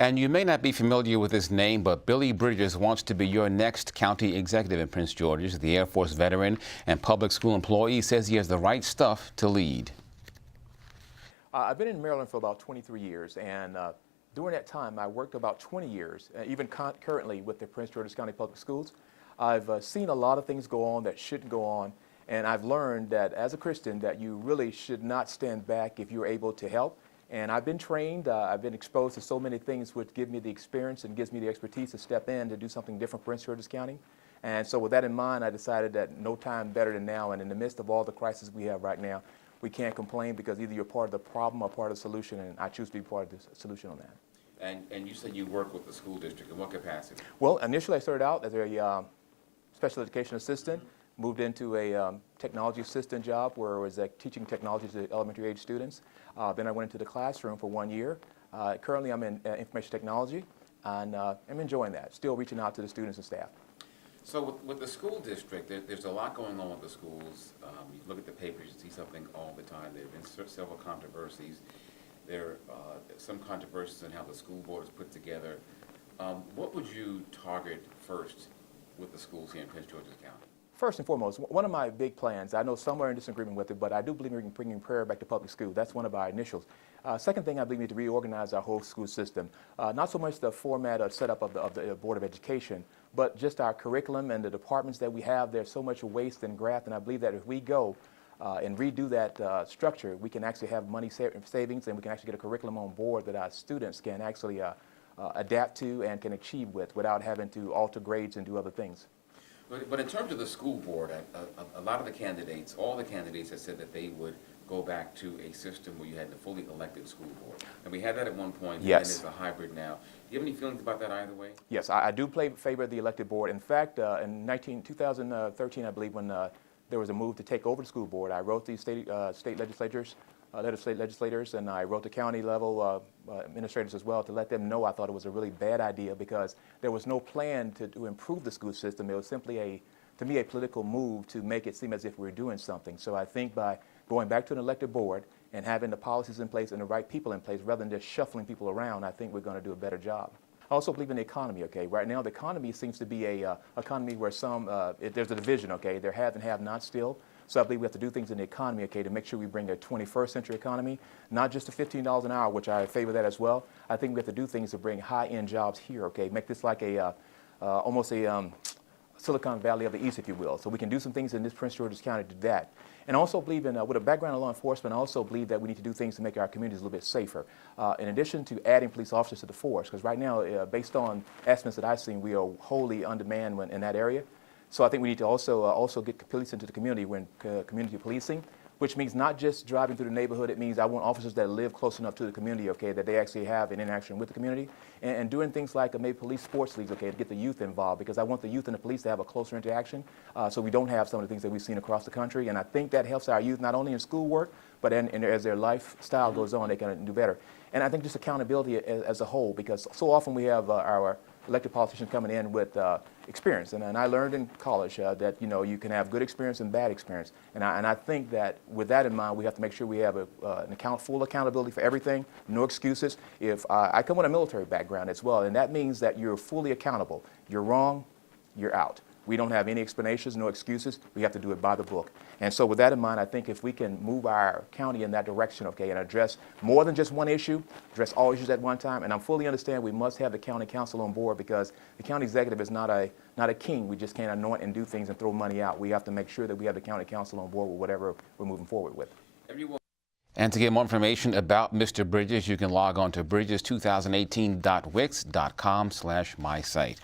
And you may not be familiar with his name, but Billy Bridges wants to be your next county executive in Prince George's. The Air Force veteran and public school employee says he has the right stuff to lead. I've been in Maryland for about 23 years, and during that time I worked about 20 years, even currently with the Prince George's County Public Schools. I've seen a lot of things go on that shouldn't go on, and I've learned that as a Christian that you really should not stand back if you're able to help. And I've been trained, I've been exposed to so many things which give me the experience and gives me the expertise to step in to do something different for Prince George's County. And so with that in mind, I decided that no time better than now, and in the midst of all the crisis we have right now, we can't complain because either you're part of the problem or part of the solution, and I choose to be part of the solution on that. And you said you work with the school district. In what capacity? Well, initially I started out as a special education assistant, moved into a technology assistant job where I was teaching technology to elementary age students. Then I went into the classroom for 1 year. Currently I'm in information technology, and I'm enjoying that, still reaching out to the students and staff. So with the school district, there's a lot going on with the schools. You look at the papers, you see something all the time. There have been several controversies. There are some controversies on how the school board is put together. What would you target first with the schools here in Prince George's County? First and foremost, one of my big plans, I know some are in disagreement with it, but I do believe in bringing prayer back to public school. That's one of our initials. Second thing, I believe we need to reorganize our whole school system. Not so much the format or setup of the Board of Education, but just our curriculum and the departments that we have. There's so much waste and graft, and I believe that if we go and redo that structure, we can actually have money savings, and we can actually get a curriculum on board that our students can actually adapt to and can achieve without having to alter grades and do other things. But in terms of the school board, a lot of the candidates, all the candidates have said that they would go back to a system where you had the fully elected school board. And we had that at one point, yes. And it's a hybrid now. Do you have any feelings about that either way? Yes, I do favor the elected board. In fact, in 2013, I believe, when there was a move to take over the school board, I wrote the state legislators, and I wrote the county level administrators as well to let them know I thought it was a really bad idea because there was no plan to improve the school system. It was simply to me, a political move to make it seem as if we were doing something. So I think by going back to an elected board and having the policies in place and the right people in place rather than just shuffling people around, I think we're going to do a better job. I also believe in the economy, okay? Right now, the economy seems to be a economy where there's a division, okay? There have and have not still. So I believe we have to do things in the economy, okay, to make sure we bring a 21st century economy, not just the $15 an hour, which I favor that as well. I think we have to do things to bring high-end jobs here, okay? Make this like almost a Silicon Valley of the East, if you will. So we can do some things in this Prince George's County to do that. And I also believe in, with a background in law enforcement, I also believe that we need to do things to make our communities a little bit safer. In addition to adding police officers to the force, because right now, based on estimates that I've seen, we are wholly undermanned in that area. So I think we need to also get police into the community when community policing, which means not just driving through the neighborhood. It means I want officers that live close enough to the community, okay, that they actually have an interaction with the community, and doing things like maybe police sports leagues, okay, to get the youth involved, because I want the youth and the police to have a closer interaction, so we don't have some of the things that we've seen across the country. And I think that helps our youth not only in schoolwork, but as their lifestyle goes on, they can do better. And I think just accountability as a whole, because so often we have our elected politicians coming in with experience, and I learned in college that you can have good experience and bad experience, and I think that with that in mind, we have to make sure we have full accountability for everything, no excuses. If I come with a military background as well, and that means that you're fully accountable. You're wrong, you're out. We don't have any explanations, no excuses. We have to do it by the book. And so with that in mind, I think if we can move our county in that direction, okay, and address more than just one issue, address all issues at one time, and I fully understand we must have the county council on board because the county executive is not a king. We just can't anoint and do things and throw money out. We have to make sure that we have the county council on board with whatever we're moving forward with. And to get more information about Mr. Bridges, you can log on to bridges2018.wix.com/mysite.